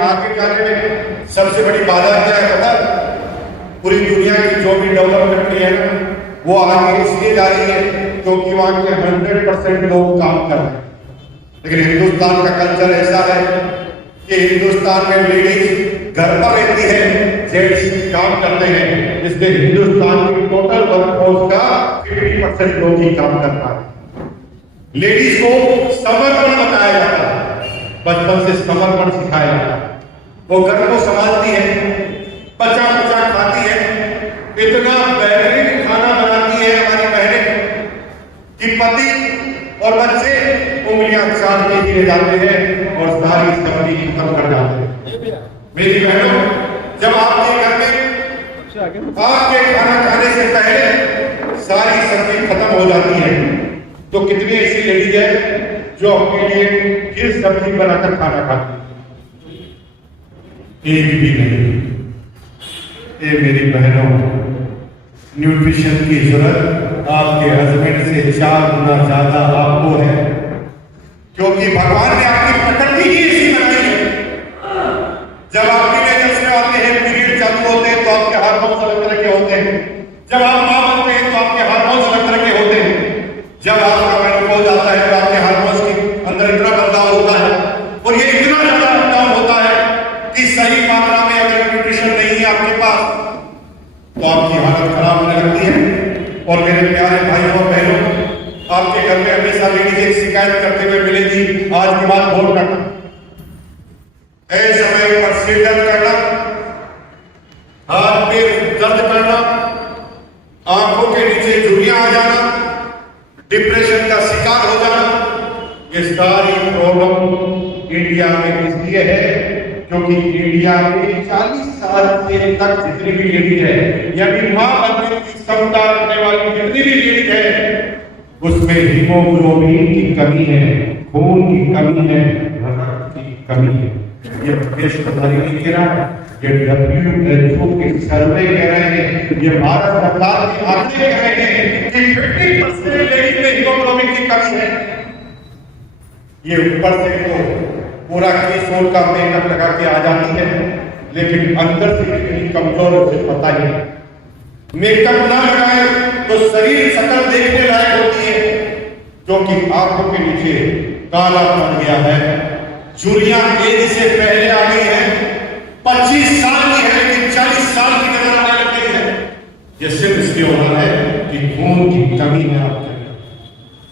आगे जाने में सबसे बड़ी बाधा क्या है पता है? पूरी दुनिया की जो भी डेवलप कंट्री है ना, वो आगे इसलिए जा रही है क्योंकि वहां के 100% लोग काम कर रहे हैं। लेकिन हिंदुस्तान का कल्चर ऐसा है कि हिंदुस्तान में लेडीज घर पर रहती है, जेंट्स काम करते हैं, इसलिए हिंदुस्तान की टोटल वर्कफोर्स का 50% लोग ही काम करता है। लेडीज को समर्पण बताया जाता है, बचपन से समर्पण सिखाया जाता है। वो घर को संभालती है, बचा बचा खाती है, इतना बेहतरीन खाना बनाती है हमारी बहनें कि पति और बच्चे उंगलियां चाट के गिरे जाते हैं और सारी सब्जी खत्म कर जाते हैं। मेरी बहनों, जब आपके घर में आपके खाना खाने से पहले सारी सब्जी खत्म हो जाती है, तो कितनी ऐसी लेडीज है जो अपने लिए फिर सब्जी बनाकर खाना खाती है? एक भी नहीं। ये मेरी बहनों, न्यूट्रिशन की जरूरत आपके हस्बैंड से 4 गुना ज्यादा आपको है, क्योंकि भगवान ने आपकी प्रकृति ही ऐसी बनाई है। जब आपके लिए जब आते हैं, पीरियड चालू होते हैं, तो आपके हार्मोन्स अलग तरह के होते हैं। जब आप मां बनते हैं तो आपके हार्मोन्स अलग तरह के होते हैं। जब आपका मेनोपॉज आता है तो आपके हार्मोन्स के अंदर इतना बदलाव होता है, और ये इतना ज्यादा बदलाव होता है कि सही मात्रा में अगर न्यूट्रिशन नहीं है आपके पास तो आपकी हालत खराब होने लगती है। और मेरे प्यारे भाइयों और बहनों, आपके घर में हमेशा लेडीज एक शिकायत करते हुए मिलेगी, आज की बात बोल करना, ऐसे समय पर सिर दर्द करना, हाथ पैर दर्द करना, आंखों के नीचे झुर्रियां आ जाना, डिप्रेशन का शिकार हो जाना। ये सारी प्रॉब्लम इंडिया में इसलिए है क्योंकि इंडिया में 40 साल से तक जितनी भी लेडीज है, यानी मां बनने की क्षमता रखने वाली जितनी भी लेडीज है, उसमें हीमोग्लोबिन की कमी है, खून की कमी है, रक्त की कमी है। ये देश बताने नहीं कह रहा है, ये WHO के सर्वे कह रहे हैं, ये भारत सरकार के आंकड़े कह रहे हैं कि 50% लेडीज में हीमोग्लोबिन की कमी है। ये ऊपर से तो पूरा केसोल का मेकअप लगा के आ जाती है, लेकिन अंदर से कितनी कमजोर है उसे पता ही नहीं। मेकअप ना लगाए तो शरीर शक्ल देखने लायक होती है, जो कि आंखों के नीचे काला पड़ गया है, झुर्रियां एज से पहले आ गई है, 25 साल की है लेकिन 40 साल की नजर आने लग गई है। ये सिर्फ इसलिए हो रहा है कि खून की कमी है आपके।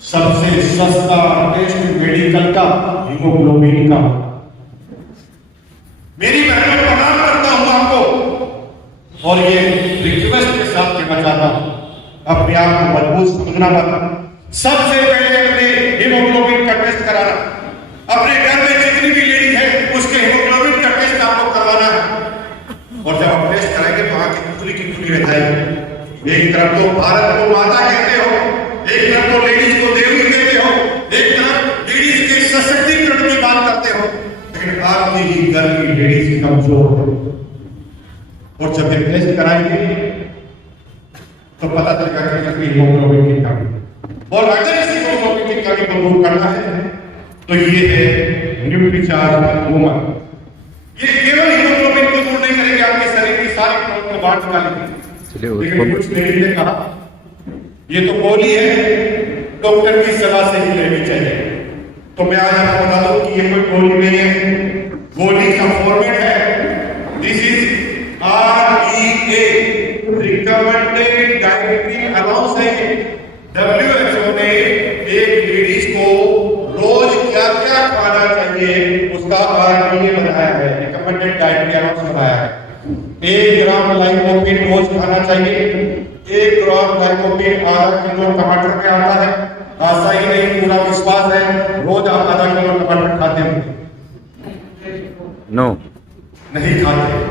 सबसे सस्ता टेस्ट मेडिकल का हीमोग्लोबिन का। मेरी बहनों को प्रणाम करता हूं आपको, और ये रिक्वेस्ट के साथ कहना चाहता हूं, अपने आप को मजबूत समझना मत। सबसे पहले अपने हीमोग्लोबिन का टेस्ट कराना, अपने घर में जितनी भी लेडीज है उसके हीमोग्लोबिन का टेस्ट आपको करवाना है। और जब आप टेस्ट कराएंगे तो आंखें खुली की खुली रह जाएगी। एक तरफ तो भारत को माता कहते हो, एक तरफ तो लेडीज को देवी कहते हो, एक तरफ लेडीज के सशक्तिकरण की बात करते हो, लेकिन आपके ही घर की लेडीज कमजोर है। और जब ये टेस्ट कराएंगे तो पता चलेगा कि हीमोग्लोबिन की कमी। और अगर इस हीमोग्लोबिन की कमी को दूर करना है तो ये है न्यूट्रीचार्ज वुमन। ये केवल हीमोग्लोबिन को दूर नहीं करेंगे, आपके शरीर की सारी प्रॉब्लम को बांट डालेंगे। लेकिन कुछ लेडीज ने कहा ये तो गोली है, डॉक्टर की सलाह से ही लेनी चाहिए। तो मैं आज आपको बता दूं कि ये कोई गोली नहीं है, गोली का फॉर्मेट है। This is REA, recommended dietary allowance है। WHO ने एक लेडीज को रोज क्या क्या खाना चाहिए उसका REA बनाया है, रिकमेंडेड डाइटरी अलाउंस बनाया है। 1 ग्राम लाइकोपीन रोज खाना चाहिए। 1 ग्राम लाइकोपीन आधा किलो टमाटर में आता है। ऐसा ही नहीं, पूरा विश्वास है रोज आप आधा किलो टमाटर खाते हैं? नो, नहीं खाते।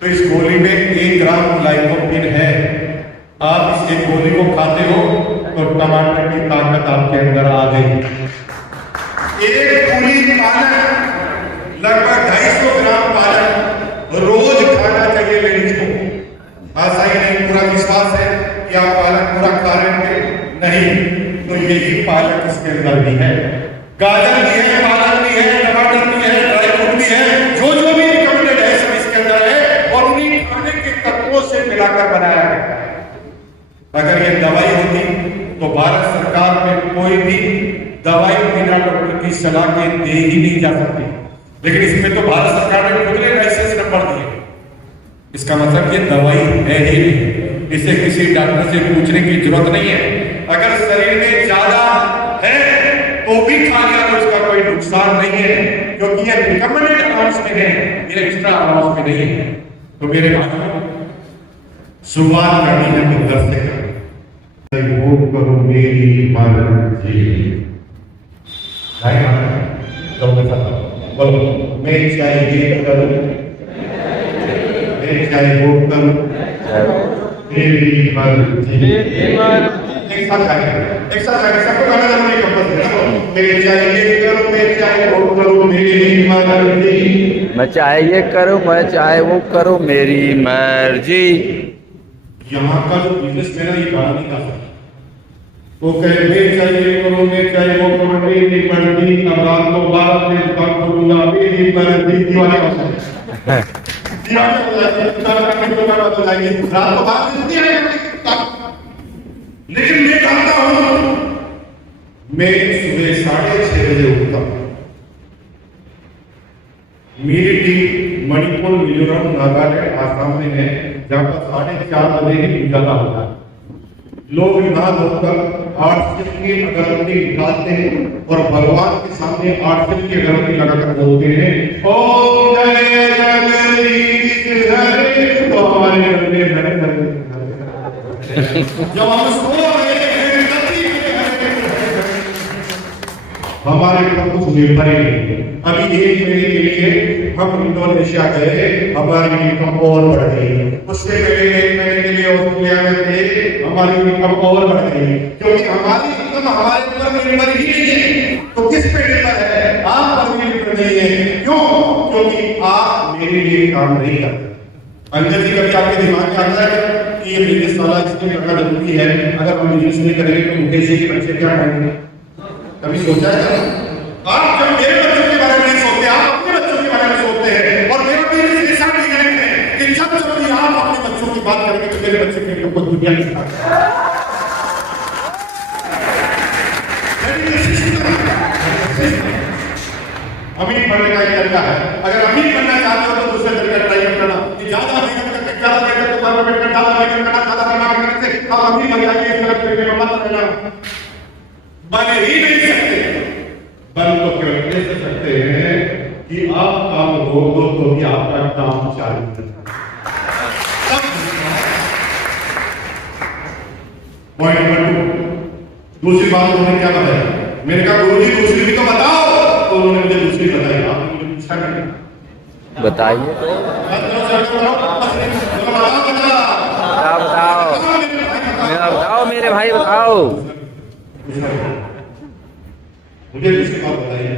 तो इस गोली में 1 ग्राम लाइकोपीन है। आप इस एक गोली को खाते हो तो टमाटर की ताकत आपके अंदर आ गई। एक पूरी पालक, लगभग 250 ग्राम पालक रोज खाना चाहिए लेडीज को। ऐसा ही नहीं, पूरा विश्वास है कि आप पालक पूरा खा रहे थे, नहीं, तो यही पालक इसके अंदर भी है। गाजर भी है, पालक भी है, टमाटर भी है, ड्राई फ्रूट भी है, जो भी सलाह के दे ही नहीं जा सकती, लेकिन इसमें तो भारत सरकार ने खुद ने लाइसेंस नंबर दिए। इसका मतलब ये दवाई है ही नहीं, इसे किसी डॉक्टर से पूछने की जरूरत नहीं है। अगर शरीर में ज्यादा है तो भी खा लिया तो इसका कोई नुकसान नहीं है, क्योंकि ये रिकमेंडेड अमाउंट्स में है, ये एक्स्ट्रा अमाउंट्स में नहीं है। तो मेरे भाइयों, शुरुआत करनी है तो घर से करो। वो करो मेरी मर्जी, बोलो मैं चाहे ये करूं, मैं चाहे वो करूं, मेरी मर्जी। एक साथ आएगा सबको गाना जरूर नहीं कंपल्सरी है। मैं चाहे ये करूं, मैं चाहे वो करूं, मेरी मर्जी। मैं चाहे ये करूं, मैं चाहे वो करूं, मेरी मर्जी। यहाँ का जो बिजनेस मैन है ये गाना नहीं गा सकता। वो कहे मैं चाहे ये करूं, मैं चाहे वो करूं, मेरी मर्जी। अब रात को 12 बजे दुकान खोलूंगा, मेरी मर्जी। दीवाने हो जाएगी, दीवाने हो जाएगी, रात को 12 बजे है। लेकिन मैं जानता हूं, मैं सुबह 6:30 बजे उठता हूं। मेरी टीम मणिपुर, मिजोरम, नागालैंड, आसाम में है, जहां पर 4:30 बजे ही उजाला होता है। लोग नहा धोकर 8 सिल की अगरबत्ती निकालते हैं और भगवान के सामने 8 सिल की अगरबत्ती लगाकर बोलते हैं ओम जय जगदीश हरे। तो हमारे बंदे हरे हरे जब हम सो रहे हैं हमारे ऊपर कुछ निर्भर नहीं। अभी 1 महीने के लिए हम इंडोनेशिया गए, हमारी इनकम और बढ़ गई। उससे पहले 1 महीने के लिए ऑस्ट्रेलिया में थे, हमारी इनकम और बढ़ गई, क्योंकि हमारी इनकम हमारे ऊपर निर्भर ही नहीं है। तो किस पे निर्भर है? आप पर निर्भर नहीं है। क्यों? क्योंकि आप मेरे लिए काम नहीं करते। अंदर जी कभी आपके दिमाग में आता है कि ये बिजनेस वाला इसमें करना जरूरी है, अगर हम बिजनेस नहीं करेंगे तो मुकेश जी के बच्चे क्या खाएंगे? कभी सोचा है? आप जब मेरे बच्चों के बारे में नहीं सोचते, आप अपने बच्चों के बारे में सोचते हैं। और मेरा बिजनेस ऐसा नहीं है कि जब भी आप अपने बच्चों की बात करेंगे तो मेरे बच्चे के लिए कुछ दुनिया नहीं खाता। अमीर बनने का एक तरीका है। अगर अमीर बनना चाहते हो तो दूसरे तरीका ट्राई करना, कि ज्यादा मेहनत करके ज्यादा मेहनत तो गवर्नमेंट का ज्यादा मेहनत करना, ज्यादा मेहनत करने से आप अमीर बन जाएंगे। इस तरह तरीके में मत रहना, बन ही नहीं सकते। बन तो केवल ऐसे सकते हैं कि आप काम रोक दो तो भी आपका काम चालू है। पॉइंट नंबर 2, दूसरी बात उन्होंने क्या बताया? मैंने कहा गुरुजी दूसरी भी तो बताओ, तो उन्होंने मुझे दूसरी बताई। आपने मुझे पूछा नहीं, बताइए। बताओ मेरे भाई, बताओ। मुझे दूसरी बात बताइए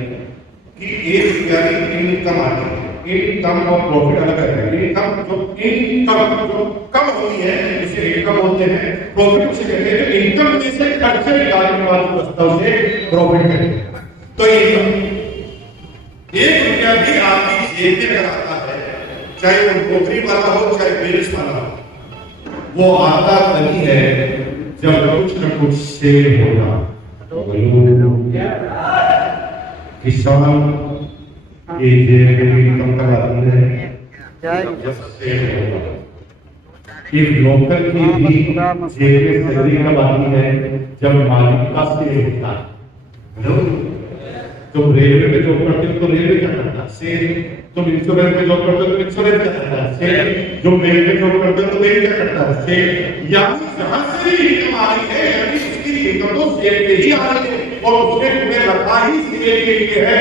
कि 1 रुपया की इनकम आती है, इनकम और प्रॉफिट अलग है। इनकम जो कम होती है इसे इनकम बोलते हैं, प्रॉफिट उसे कहते हैं इनकम में से खर्चे निकालने के बाद बचता उसे प्रॉफिट कहते हैं। तो इनकम 1 रुपया भी आपकी जेब में अगर आता है, चाहे वो नौकरी वाला हो चाहे बिजनेस वाला हो, वो आता तभी है जब कुछ न कुछ सेल होगा। किसान की जेब में इनकम कराती है जब सेल होगा। एक नौकर की भी जेब में सैलरी कब आती है? जब मालिक का सेल होता है। तुम रेलवे में जॉब करते हो तो रेलवे क्या करता है? सेल। तुम इंश्योरेंस में जॉब करते हो तो इंश्योरेंस क्या करता है? सेल। जो बैंक में जॉब करते हो तो बैंक क्या करता है? सेल। यानी जहां से भी इनकम आ रही है, यानी उसकी इनकम तो सेल से ही आ रही है, और उसने तुम्हें रखा ही सेल के लिए है।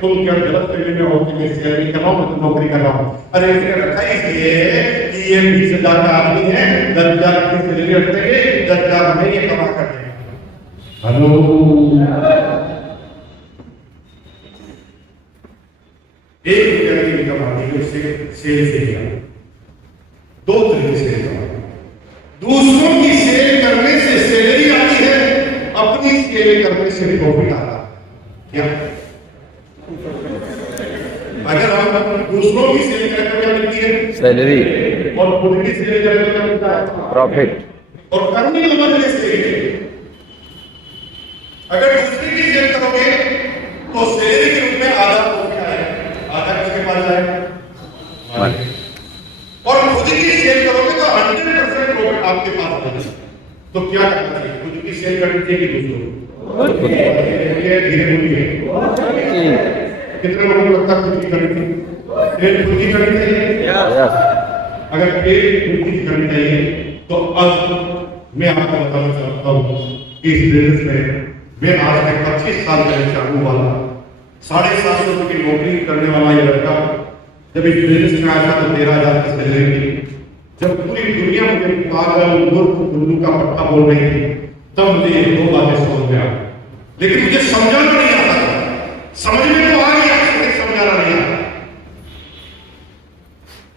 तुम क्या गलत फैमिली में हो कि मैं सेल नहीं कर रहा हूँ, मैं तो नौकरी कर रहा हूँ? अरे इसने रखा ही इसलिए कि ये 20,000 का आदमी है, 10,000 की सैलरी रखेंगे, 10,000 हमें ये कमा कर देंगे। हेलो, 1 रुपया की इनकम आती है उससे सेल से ही। 2 तरीके से इनकम आती है। दूसरों की सेल करने से सैलरी आती है, अपनी सेल करने से प्रॉफिट आता है। क्या? अगर हम दूसरों की सेल करें तो क्या मिलती है? सैलरी। और खुद की सेल करें तो क्या मिलता है? प्रॉफिट। और करनी तो बदले से, अगर दूसरी की सेल करोगे तो सैलरी के रूप में आधा प्रॉफिट आएगा, आधा किसके पास जाएगा? और खुद की सेल करोगे तो 100% प्रॉफिट आपके पास आएगा। तो क्या करना चाहिए? खुद की सेल करनी चाहिए कि दूसरों? धीरे बोलिए। कितने लोगों को लगता है खुद की करनी चाहिए? सेल खुद की करनी चाहिए? अगर सेल खुद की करनी चाहिए तो अब मैं आपको बताना चाहता हूँ कि इस बिजनेस में मैं आज तक 25 साल पहले चालू वाला 750 रुपए की नौकरी करने वाला ये लड़का जब इस बिजनेस में आया था तो 13,000 की सैलरी थी। जब पूरी दुनिया मुझे पागल मूर्ख उल्लू का पट्टा बोल रही थी तब मुझे ये दो बातें समझ में आ गई, लेकिन मुझे समझाना नहीं आता था। समझने को आ गया, समझाना नहीं आता।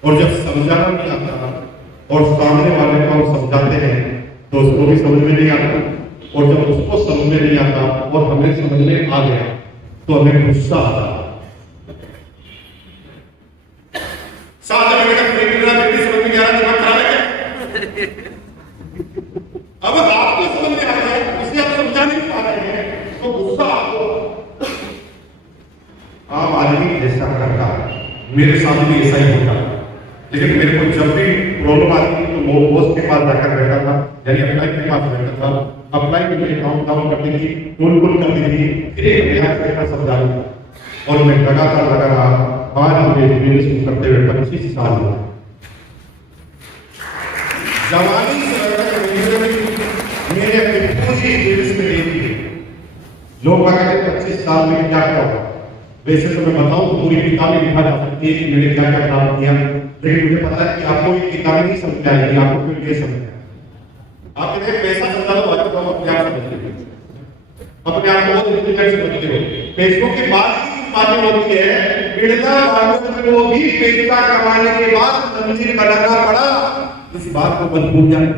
और जब समझाना नहीं आता और सामने वाले को हम समझाते हैं तो उसको भी समझ में नहीं आता, और जब उसको समझ में नहीं आता और हमें समझ में आ गया तो हमें गुस्सा आता। साथ में बेटा समझ में नहीं आ रहा, दिमाग खराब है क्या? अब आपको समझ में आ गया, इसे आप समझा नहीं पा रहे हैं तो गुस्सा आपको। आम आदमी ऐसा करता है, मेरे साथ भी ऐसा ही होता है, लेकिन मेरे को जब भी प्रॉब्लम आती थी तो वो बॉस के पास जाकर बैठा था, यानी अप्लाई के पास बैठा था, अप्लाई के लिए काउंट डाउन करती थी, कुल करती थी, फिर एक नया तरीका समझा दिया और मैं लगातार लगा रहा। आज मुझे बिजनेस करते हुए 25 साल हुआ। जवानी से मैंने अपनी पूरी बिजनेस में दे दी। लोग कहते हैं 25 साल में क्या क्या हुआ। वैसे तो मैं बताऊं तो पूरी किताबें लिखा जा सकती है कि मैंने क्या क्या काम किया, लेकिन मुझे पता है कि आपको ये किताबें नहीं समझ आएगी, आपको फिर ये समझ आएगा। आप कहते हैं पैसा समझा दो, तो हम अपने आप समझते हैं, अपने आप को बहुत इंटेलिजेंट समझते हो। पैसों के बाद की बातें होती है, बिरला भागवत को भी पैसा कमाने के बाद मंदिर बनाना पड़ा, इस बात को मत भूल जाना,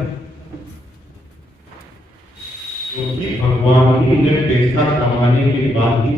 क्योंकि भगवान ही ने पैसा कमाने के बाद ही